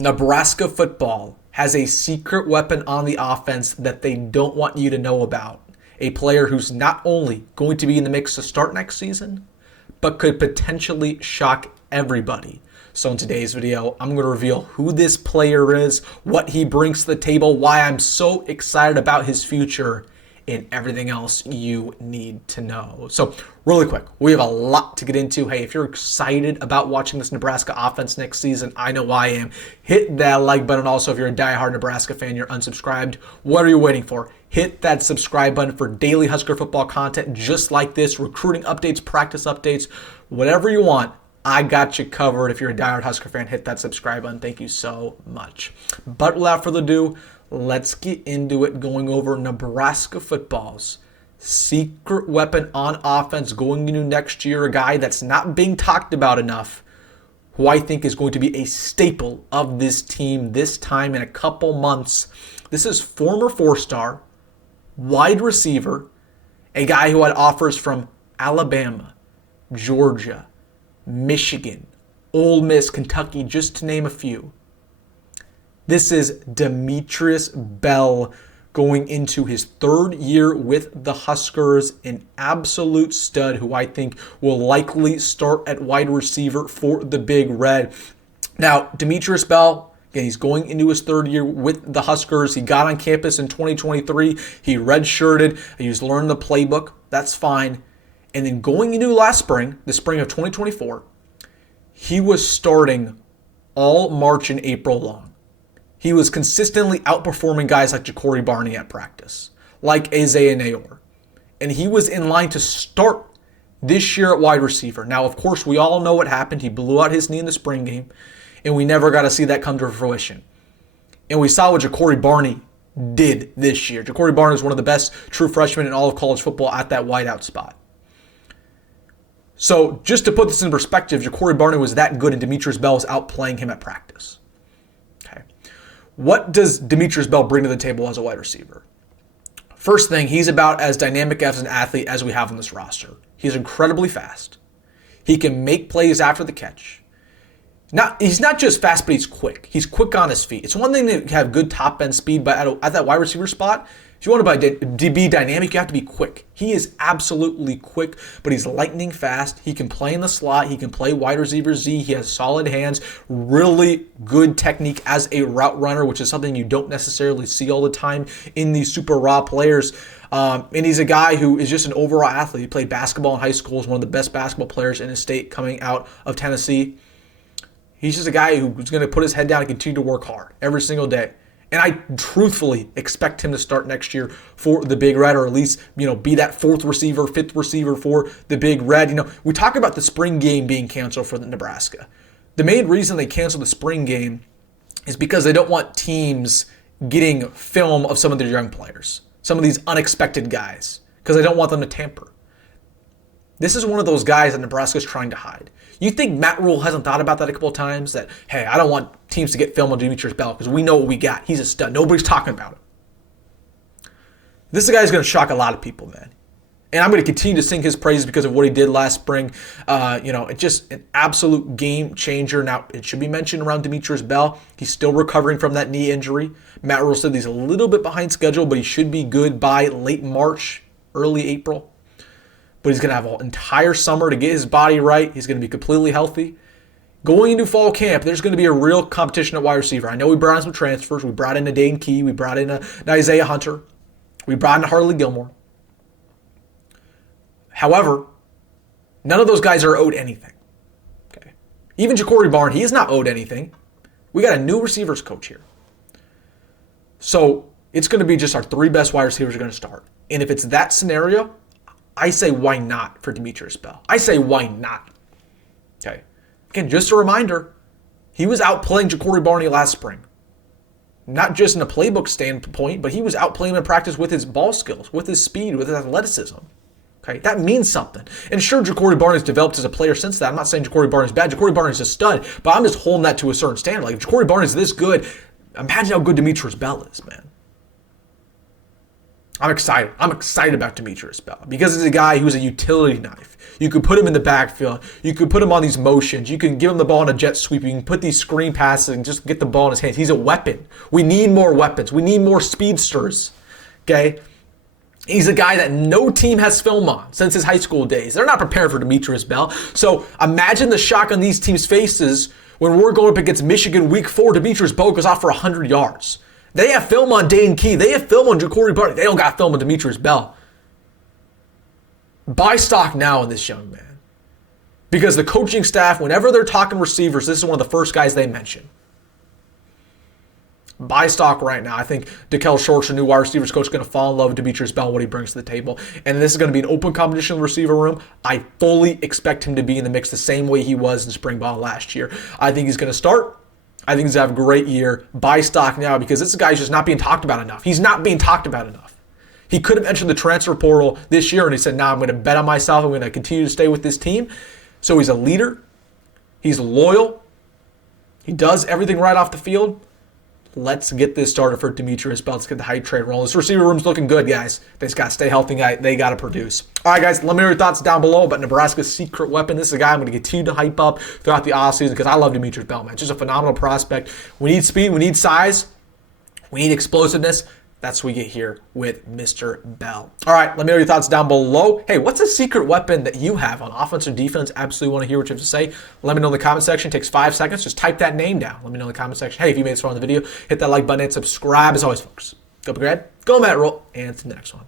Nebraska football has a secret weapon on the offense that they don't want you to know about. A player who's not only going to be in the mix to start next season, but could potentially shock everybody. So in today's video, I'm going to reveal who this player is, what he brings to the table, why I'm so excited about his future, and everything else you need to know. So really quick, we have a lot to get into. Hey, if you're excited about watching this Nebraska offense next season, I know I am. Hit that like button. Also, if you're a diehard Nebraska fan, you're unsubscribed, what are you waiting for? Hit that subscribe button for daily Husker football content just like this, recruiting updates, practice updates, whatever you want. I got you covered. If you're a diehard Husker fan, hit that subscribe button. Thank you so much. But without further ado, let's get into it, going over Nebraska football's secret weapon on offense going into next year, a guy that's not being talked about enough, who I think is going to be a staple of this team this time in a couple months. This is former four-star wide receiver, a guy who had offers from Alabama, Georgia, Michigan, Ole Miss, Kentucky, just to name a few. This is Demetrius Bell going into his third year with the Huskers, an absolute stud who I think will likely start at wide receiver for the Big Red. Now, Demetrius Bell, again, he's going into his third year with the Huskers. He got on campus in 2023. He redshirted. He was learning the playbook. That's fine. And then going into last spring, the spring of 2024, he was starting all March and April long. He was consistently outperforming guys like Ja'Cory Barney at practice, like Isaiah Nayor. And he was in line to start this year at wide receiver. Now, of course, we all know what happened. He blew out his knee in the spring game, and we never got to see that come to fruition. And we saw what Ja'Cory Barney did this year. Ja'Cory Barney is one of the best true freshmen in all of college football at that wideout spot. So just to put this in perspective, Ja'Cory Barney was that good, and Demetrius Bell was outplaying him at practice. What does Demetrius Bell bring to the table as a wide receiver? First thing, he's about as dynamic as an athlete as we have on this roster. He's incredibly fast. He can make plays after the catch. He's not just fast, but he's quick. He's quick on his feet. It's one thing to have good top end speed, but at that wide receiver spot, if you want to be dynamic, you have to be quick. He is absolutely quick, but he's lightning fast. He can play in the slot. He can play wide receiver Z. He has solid hands, really good technique as a route runner, which is something you don't necessarily see all the time in these super raw players. And he's a guy who is just an overall athlete. He played basketball in high school, is one of the best basketball players in his state coming out of Tennessee. He's just a guy who's going to put his head down and continue to work hard every single day. And I truthfully expect him to start next year for the Big Red, or at least, be that fourth receiver, fifth receiver for the Big Red. We talk about the spring game being canceled for the Nebraska. The main reason they canceled the spring game is because they don't want teams getting film of some of their young players, some of these unexpected guys, because they don't want them to tamper. This is one of those guys that Nebraska's trying to hide. You think Matt Rhule hasn't thought about that a couple of times? That, hey, I don't want teams to get film on Demetrius Bell because we know what we got. He's a stud. Nobody's talking about him. This guy is going to shock a lot of people, man. And I'm going to continue to sing his praises because of what he did last spring. It's just an absolute game changer. Now, it should be mentioned around Demetrius Bell, he's still recovering from that knee injury. Matt Rhule said he's a little bit behind schedule, but he should be good by late March, early April. But he's going to have an entire summer to get his body right. He's going to be completely healthy. Going into fall camp, there's going to be a real competition at wide receiver. I know we brought in some transfers. We brought in a Dane Key. We brought in an Isaiah Hunter. We brought in a Harley Gilmore. However, none of those guys are owed anything. Okay. Even Ja'Cory Barney, he is not owed anything. We got a new receivers coach here. So it's going to be just our three best wide receivers are going to start. And if it's that scenario, I say why not for Demetrius Bell. I say why not. Okay. Again, just a reminder, he was outplaying Ja'Cory Barney last spring. Not just in a playbook standpoint, but he was outplaying him in practice with his ball skills, with his speed, with his athleticism. Okay, that means something. And sure, Ja'Cory Barney's developed as a player since that. I'm not saying Ja'Cory Barney's bad. Ja'Cory Barney's a stud, but I'm just holding that to a certain standard. Like, if Ja'Cory Barney's this good, imagine how good Demetrius Bell is, man. I'm excited. I'm excited about Demetrius Bell because he's a guy who's a utility knife. You could put him in the backfield. You could put him on these motions. You can give him the ball in a jet sweep. You can put these screen passes and just get the ball in his hands. He's a weapon. We need more weapons. We need more speedsters. Okay? He's a guy that no team has film on since his high school days. They're not prepared for Demetrius Bell. So imagine the shock on these teams' faces when we're going up against Michigan week 4. Demetrius Bell goes off for 100 yards. They have film on Dane Key. They have film on Ja'Cory Barney. They don't got film on Demetrius Bell. Buy stock now in this young man. Because the coaching staff, whenever they're talking receivers, this is one of the first guys they mention. Buy stock right now. I think DeKel Shorts, the new wide receivers coach, is going to fall in love with Demetrius Bell and what he brings to the table. And this is going to be an open competition in the receiver room. I fully expect him to be in the mix the same way he was in spring ball last year. I think he's going to start. I think he's going to have a great year. Buy stock now because this guy's just not being talked about enough. He's not being talked about enough. He could have entered the transfer portal this year and he said, nah, I'm going to bet on myself. I'm going to continue to stay with this team. So he's a leader. He's loyal. He does everything right off the field. Let's get this started for Demetrius Bell. Let's get the hype trade rolling. This receiver room's looking good, guys. They just got to stay healthy. They got to produce. All right, guys, let me know your thoughts down below about Nebraska's secret weapon. This is a guy I'm going to continue to hype up throughout the offseason because I love Demetrius Bell, man. Just a phenomenal prospect. We need speed. We need size. We need explosiveness. That's what we get here with Mr. Bell. All right, let me know your thoughts down below. Hey, what's a secret weapon that you have on offense or defense? Absolutely want to hear what you have to say. Let me know in the comment section. It takes 5 seconds. Just type that name down. Let me know in the comment section. Hey, if you made this far in the video, hit that like button and subscribe. As always, folks, go Pregame, go Matt Rhule, and to the next one.